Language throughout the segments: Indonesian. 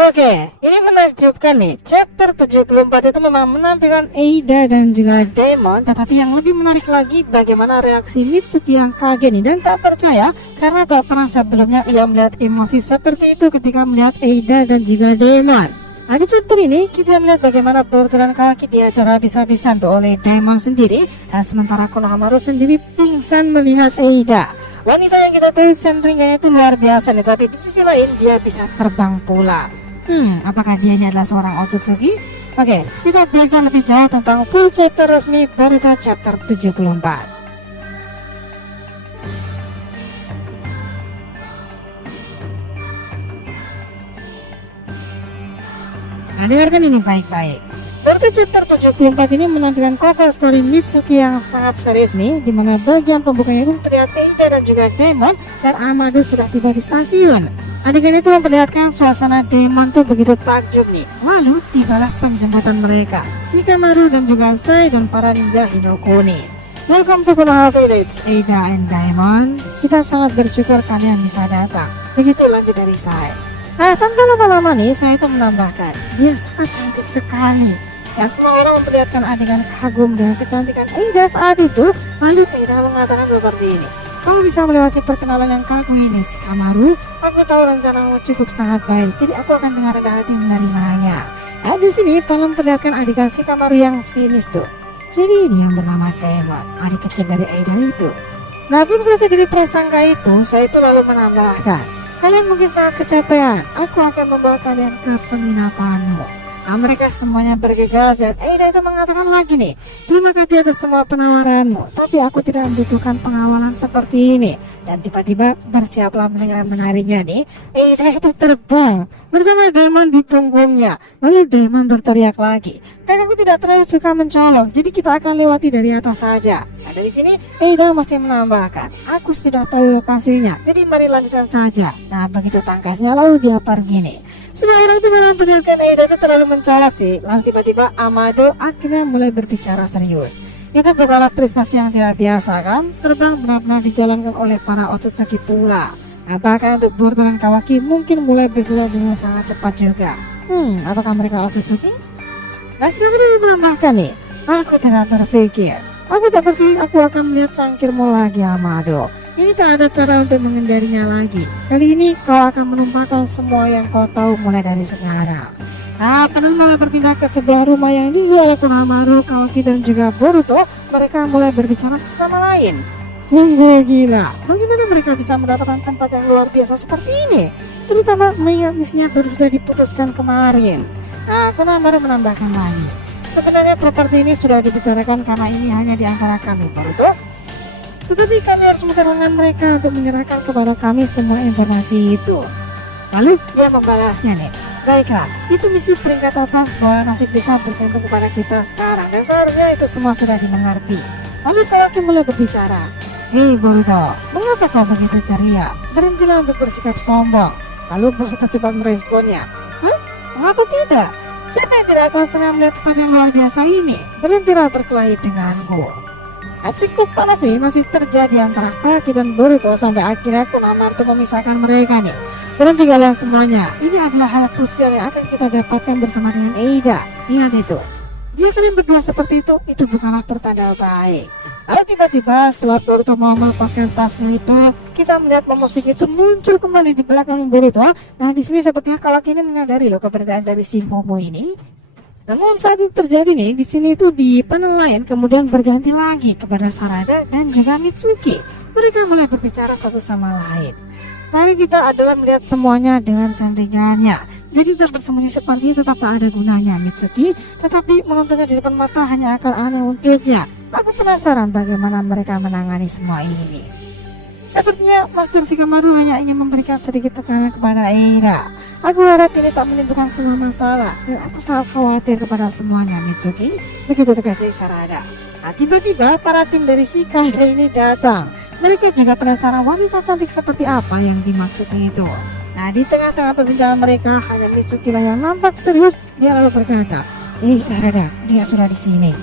Oke, ini menakjubkan nih. Chapter 74 itu memang menampilkan Eida dan juga Daemon, tetapi yang lebih menarik lagi bagaimana reaksi Mitsuki yang kaget nih dan tak percaya karena tak pernah sebelumnya ia melihat emosi seperti itu ketika melihat Eida dan juga Daemon. Nah, di chapter ini kita melihat bagaimana perturan Kawaki diajar habis-habisan tuh oleh Daemon sendiri, dan sementara Konohamaru sendiri pingsan melihat Eida. Wanita yang kita tahu sentringnya itu luar biasa nih, tapi di sisi lain dia bisa terbang pula. Apakah dia ini adalah seorang Otsutsuki? Oke, kita breakdown lebih jauh tentang full chapter resmi Boruto chapter 74. Nah, dengarkan ini baik-baik. Boruto chapter 74 ini menampilkan cover story Mitsuki yang sangat serius nih, dimana bagian pembukanya itu terlihat Eida dan juga Daemon dan Amado sudah tiba di stasiun. Adegan itu memperlihatkan suasana Daemon tuh begitu takjub nih. Lalu tibalah penjemputan mereka, Shikamaru dan juga Sai dan para ninja Hinokuni. Welcome to Konoha Village, Eida and Daemon. Kita sangat bersyukur kalian bisa datang. Begitu lanjut dari Sai. Nah, tanpa lama-lama nih, saya itu menambahkan, dia sangat cantik sekali. Dan semua orang memperlihatkan adegan kagum dengan kecantikan Eida saat itu. Lalu Eida mengatakan seperti ini, "Kamu bisa melewati perkenalan yang kaku ini, Shikamaru. Aku tahu rencanamu cukup sangat baik, jadi aku akan dengan rendah hati menerimanya." Nah, di sini Palem memperlihatkan adegan Shikamaru yang sinis tuh. Jadi ini yang bernama Daemon, adik kecil dari Eida itu. Nah, belum selesai dari prasangka itu, saya itu lalu menambahkan, "Kalian mungkin sangat kecapean. Aku akan membawa kalian ke penginapanmu." Nah, mereka semuanya bergegas dan Eida itu mengatakan lagi nih, "Terima kasih atas semua penawaranmu, tapi aku tidak membutuhkan pengawalan seperti ini." Dan tiba-tiba bersiaplah mendengar menariknya nih, Eida itu terbang bersama Daemon di punggungnya. Lalu Daemon berteriak lagi, "Kakakku tidak terlalu suka mencolok, jadi kita akan lewati dari atas saja." Nah, dari sini Eida masih menambahkan, "Aku sudah tahu lokasinya, jadi mari lanjutkan saja." Nah, begitu tangkasnya lalu dia pergi nih. Semua orang itu memperlihatkan Eida itu terlalu mencolok sih. Lalu tiba-tiba Amado akhirnya mulai berbicara serius. Itu bukanlah prestasi yang tidak biasa kan? Terbang benar-benar dijalankan oleh para Otsutsuki pula. Nah, bahkan untuk Boruto dan Kawaki mungkin mulai bergerak dengan sangat cepat juga. Apakah mereka Otsutsuki? Nah, sekarang menambahkan nih, "Aku tidak berpikir. Aku tak berpikir aku akan melihat cangkirmu lagi, Amado. Ini tak ada cara untuk menghindarinya lagi. Kali ini kau akan menumpahkan semua yang kau tahu mulai dari sekarang." Nah, panel mulai berpindah ke sebuah rumah yang diisi oleh Konohamaru, Kawaki dan juga Boruto. Mereka mulai berbicara satu sama lain. Sungguh gila, bagaimana mereka bisa mendapatkan tempat yang luar biasa seperti ini? Terutama mengingat misinya baru sudah diputuskan kemarin. Nah, Konohamaru menambahkan lagi, "Sebenarnya properti ini sudah dibicarakan karena ini hanya di antara kami, Boruto. Tetapi kami harus mengenalkan mereka untuk menyerahkan kepada kami semua informasi itu." Lalu dia membalasnya nih, "Baiklah, itu misi peringkat atas bahwa nasib desa bergantung kepada kita sekarang, dan seharusnya itu semua sudah dimengerti." Lalu Kawaki mulai berbicara, "Hei Boruto, mengapa kau begitu ceria? Berhentilah untuk bersikap sombong." Lalu Boruto cepat meresponnya, "Hah? Mengapa tidak? Siapa yang tidak akan senang melihat tempat yang luar biasa ini? Berhentilah berkelahi denganku." Cekcok panas nih masih terjadi antara Kawaki dan Boruto sampai akhirnya Konohamaru itu memisahkan mereka nih. "Berhenti kalian semuanya, ini adalah hal krusial yang akan kita dapatkan bersama dengan Eida. Ingat itu. Jika kalian berdua seperti itu bukanlah pertanda baik." Lalu tiba-tiba setelah Boruto mau melepaskan tasnya itu, kita melihat pemusik itu muncul kembali di belakang Boruto. Nah, di sini sepertinya Kawaki ini menyadari loh keberadaan dari si Momo ini. Namun saat itu terjadi nih, di sini tuh di panel lain kemudian berganti lagi kepada Sarada dan juga Mitsuki. Mereka mulai berbicara satu sama lain. Mari kita adalah melihat semuanya dengan sendiriannya. Jadi tidak bersembunyi seperti itu tetap tak ada gunanya, Mitsuki. Tetapi menontonnya di depan mata hanya akan aneh untuknya. Aku penasaran bagaimana mereka menangani semua ini. Sepertinya Master Shikamaru hanya ingin memberikan sedikit tekanan kepada Eida. Aku harap ini tak menimbulkan semua masalah, dan aku sangat khawatir kepada semuanya, Mitsuki. Begitu tegas dari Sarada. Nah, tiba-tiba para tim dari Shikaido ini datang. Mereka juga penasaran wanita cantik seperti apa yang dimaksud itu. Nah, di tengah-tengah perbincangan mereka hanya Mitsuki yang nampak serius. Dia lalu berkata, Sarada, dia sudah di sini."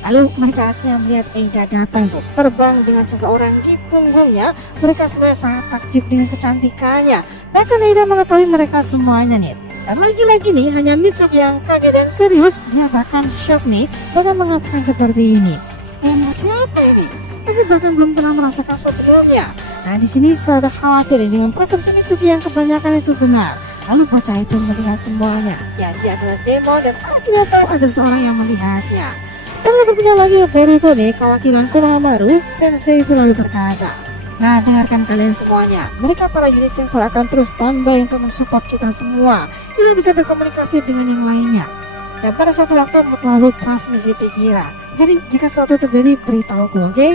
Lalu mereka akhirnya melihat Eida datang terbang dengan seseorang di punggungnya. Mereka semua sangat takjub dengan kecantikannya. Bahkan Eida mengetahui mereka semuanya nih. Dan lagi-lagi nih, hanya Mitsuki yang kaget dan serius. Dia bahkan shock nih dengan mengatakan seperti ini. Siapa ini? Tapi bahkan belum pernah merasakan sebelumnya. Nah, di sini sudah khawatir dengan persepsi Mitsuki yang kebanyakan itu benar. Lalu bocah itu melihat semuanya. Ya, dia adalah demon dan akhirnya tahu ada seorang yang melihatnya. Dan berikutnya lagi Boruto nih, kewakilan Konohamaru, Sensei itu lalu berkata, nah, dengarkan kalian semuanya. Mereka para unit sensor akan terus standby untuk mensupport kita semua. Kita bisa berkomunikasi dengan yang lainnya. Dan pada suatu waktu melalui transmisi pikiran. Jadi jika suatu terjadi, beritahuku, oke?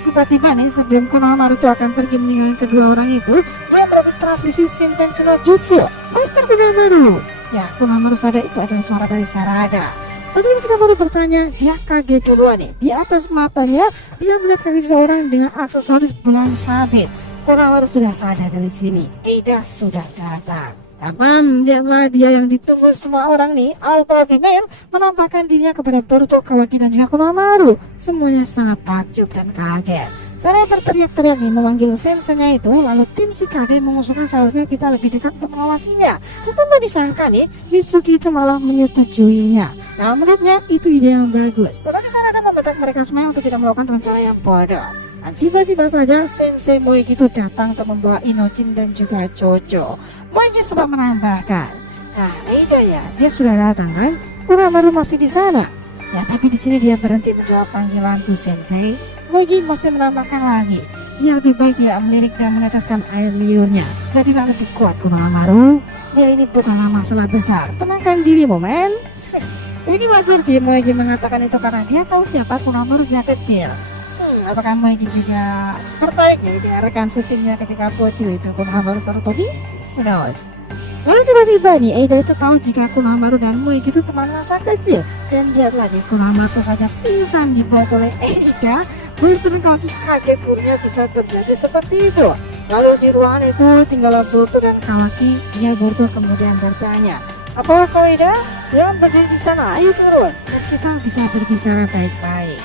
Tiba-tiba nih, sebelum Konohamaru itu akan pergi meninggalkan kedua orang itu, dia berada transmisi Shintensen no Jutsu. Master Konohamaru. Ya, Konohamaru sadar itu adalah suara dari Sarada. Sebelum Shikamaru bertanya, dia kaget duluan nih. Di atas matanya, dia melihat kaki seseorang dengan aksesoris bulan sabit. Konohamaru sudah sadar dari sini. Eida sudah datang. Kapan diamlah dia yang ditunggu semua orang nih, Alpha Female menampakkan dirinya kepada Boruto, Kawaki dan juga Konohamaru. Semuanya sangat takjub dan kaget. Saya berteriak-teriak nih memanggil sensenya itu, lalu tim Shikage mengusulkan seharusnya kita lebih dekat untuk mengawasinya. Kita tidak disangka nih, Mitsuki itu malah menyetujuinya. Nah, menurutnya itu ide yang bagus. Tetapi Sarada membentak mereka semua untuk tidak melakukan rencana yang bodoh. Dan tiba-tiba saja Sensei Moegi itu datang untuk membawa Inojin dan juga Jojo. Moegi sempat menambahkan, nah Eida ya, dia sudah datang kan? Konohamaru masih di sana. Ya, tapi di sini dia berhenti menjawab panggilanku Sensei. Moegi mesti menambahkan lagi, dia lebih baik dia melirik dan meneteskan air liurnya. Jadilah lebih kuat Konohamaru. Ya, ini bukanlah masalah besar. Tenangkan dirimu, men. Ini wajar sih Moegi mengatakan itu karena dia tahu siapa Konohamaru sejak kecil. Apakah Moegi juga tertarik nih dengan rekan setimnya ketika bocil itu Konohamaru Sarutobi? Who knows? Lalu tiba-tiba nih Eida itu tahu jika Konohamaru dan Moegi itu teman masa kecil. Dan lihat lagi Konohamaru saja pingsan dibawa oleh Eida. Boruto dan Kawaki kaget burnya bisa terjadi seperti itu. Lalu di ruangan itu tinggallah Boruto dan Kawaki. Dia Boruto kemudian bertanya, apakah kau Eida? Jangan berdiri di sana, ayo turun. Dan kita bisa berbicara baik-baik.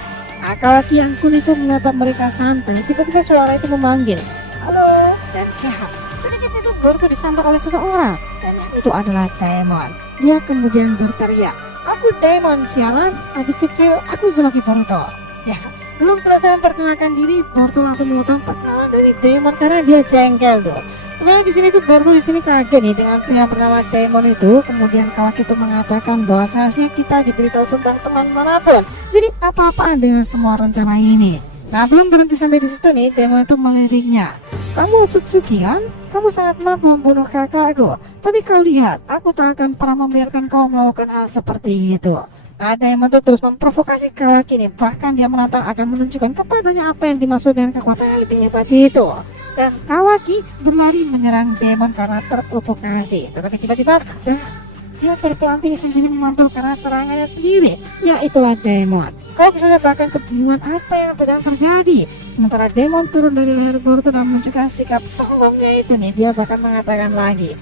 Nah, Kawaki yang cool itu menatap mereka santai. Tiba-tiba suara itu memanggil, halo, dan siap. Sedikit itu Boruto disambut oleh seseorang, dan yang itu adalah Daemon. Dia kemudian berteriak, aku Daemon sialan, adik kecil, aku Uzumaki Boruto. Ya, belum selesai memperkenalkan diri, Boruto langsung memotong perkenalan dari Daemon karena dia jengkel tuh. Sebenarnya di sini tuh Boruto di sini kaget nih dengan pria bernama Daemon itu. Kemudian Kawaki itu mengatakan bahwa seharusnya kita diberitahu tentang teman manapun. Jadi apa-apaan dengan semua rencana ini. Nah, belum berhenti sampai di situ nih, Daemon itu meliriknya. Kamu Otsutsuki kan? Kamu sangat mampu membunuh kakakku. Tapi kau lihat, aku tak akan pernah membiarkan kau melakukan hal seperti itu. Nah, Daemon itu terus memprovokasi Kawaki nih. Bahkan dia menantang akan menunjukkan kepadanya apa yang dimaksud dengan kekuatan yang lebih hebat itu. Dan Kawaki berlari menyerang Daemon karena terprovokasi. Tetapi tiba-tiba dia terpelanting sendiri memantul karena serangannya sendiri. Ya, itulah Daemon. Kau bisa bahkan kebingungan apa yang sedang terjadi. Sementara Daemon turun dari leher Boruto dan menunjukkan sikap sombongnya itu nih. Dia bahkan mengatakan lagi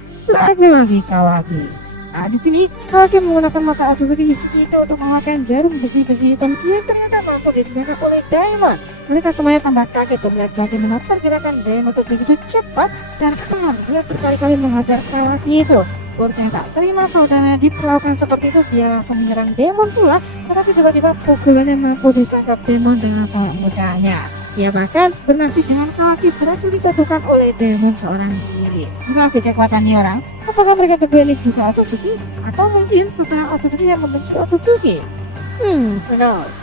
Kawaki. Nah, di sini Kawaki menggunakan mata Otsutsuki Ishiki itu untuk mengeluarkan jarum besi-besi hitam yang ternyata mampu digunakan oleh Daemon. Mereka semuanya tambah kaget untuk melihat bagaimana pergerakan Daemon itu begitu cepat dan kelam. Dia berkali-kali menghajar Kawaki itu. Boruto yang tak terima saudaranya diperlakukan seperti itu, dia langsung menyerang Daemon pula. Tetapi tiba-tiba pukulannya mampu ditangkap Daemon dengan sangat mudahnya. Dia bahkan bernasib dengan Kawaki berhasil disatukan oleh Daemon seorang diri. Gimana sih kekuatan ini orang? Apakah mereka berdua juga Otsutsuki? Atau mungkin setelah Otsutsuki yang membenci Otsutsuki? Who knows?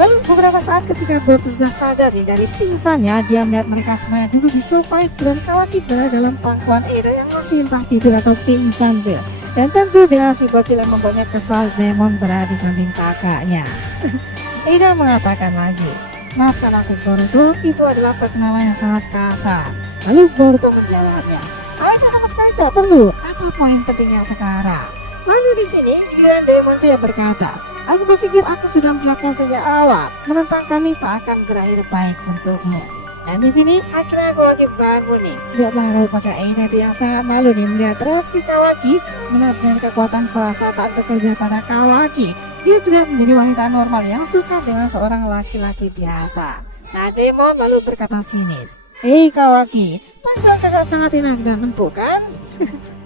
Lalu beberapa saat ketika Boruto sudah sadar dari pingsannya, dia melihat mereka semuanya duduk di sofa dan Kawaki berada dalam pangkuan Eida yang masih entah tidur atau pingsan tuh. Dan tentu dengan si bocil yang membuatnya kesal, Daemon berada di samping kakaknya. Eida mengatakan lagi, maafkan aku Boruto, itu adalah perkenalan yang sangat kasar. Lalu Boruto menjawabnya, itu sama sekali tak perlu. Apa poin pentingnya sekarang? Lalu di sini giliran Daemon itu yang berkata, aku berpikir aku sudah melakukan sejak awal. Menentang kami tak akan berakhir baik untukmu. Dan di sini akhirnya Kawaki bangun nih. Lihatlah raut wajah Eida itu yang sangat malu nih melihat reaksi Kawaki dengan kekuatan salah saat bekerja pada Kawaki. Dia tidak menjadi wanita normal yang suka dengan seorang laki-laki biasa. Nah, Daemon lalu berkata sinis, hei Kawaki, tampil kakak sangat enak dan empuk kan?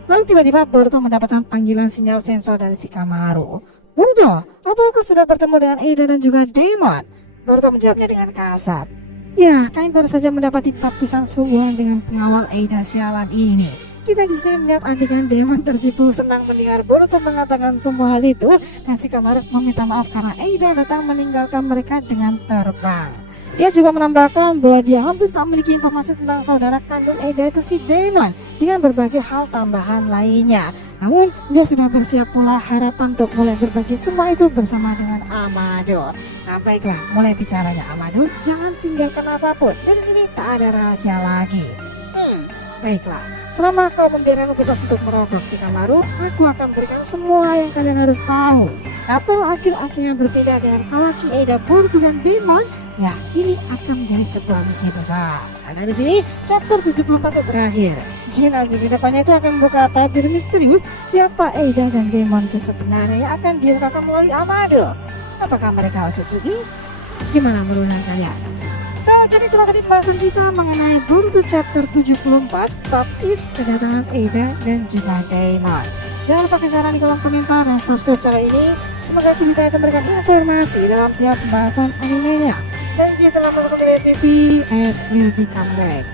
Lalu tiba-tiba Boruto mendapatkan panggilan sinyal sensor dari Shikamaru. Boruto, apakah sudah bertemu dengan Eida dan juga Demon? Boruto menjawabnya dengan kasar. Ya, kami baru saja mendapati baptisan sungguhan dengan pengawal Eida sialan ini. Kita di sini melihat adegan Demon tersipu senang mendengar Boruto mengatakan semua hal itu, dan Shikamaru meminta maaf karena Eida datang meninggalkan mereka dengan terbang. Dia juga menambahkan bahwa dia hampir tak memiliki informasi tentang saudara kandung Eida itu si Demon dengan berbagai hal tambahan lainnya. Namun dia sudah bersiap pula harapan untuk mulai berbagi semua itu bersama dengan Amado. Nah baiklah, mulai bicaranya Amado, jangan tinggalkan apapun. Dari sini tak ada rahasia lagi. Baiklah, selama kau membiarkan tugas untuk merogoh Shikamaru, aku akan berikan semua yang kalian harus tahu. Kapal akhir-akhirnya berbeda dengan Kawaki Eida Boruto dan Demon. Ya, ini akan menjadi sebuah misi besar. Nah, dari sini chapter 74 itu terakhir. Gila sih, kedepannya itu akan membuka tabir misterius siapa Eida dan Demon itu sebenarnya yang akan diungkapkan melalui Amado. Apakah mereka Otsutsuki? Gimana menurut kalian? Jadi itulah tadi pembahasan kita mengenai Boruto chapter 74 baptis kedatangan Eida dan juga Demon. Jangan lupa saran di kolom komentar dan subscribe channel ini. Semoga cerita itu memberikan informasi dalam tiap pembahasan animenya. Dan jika telah menonton TV, will become back.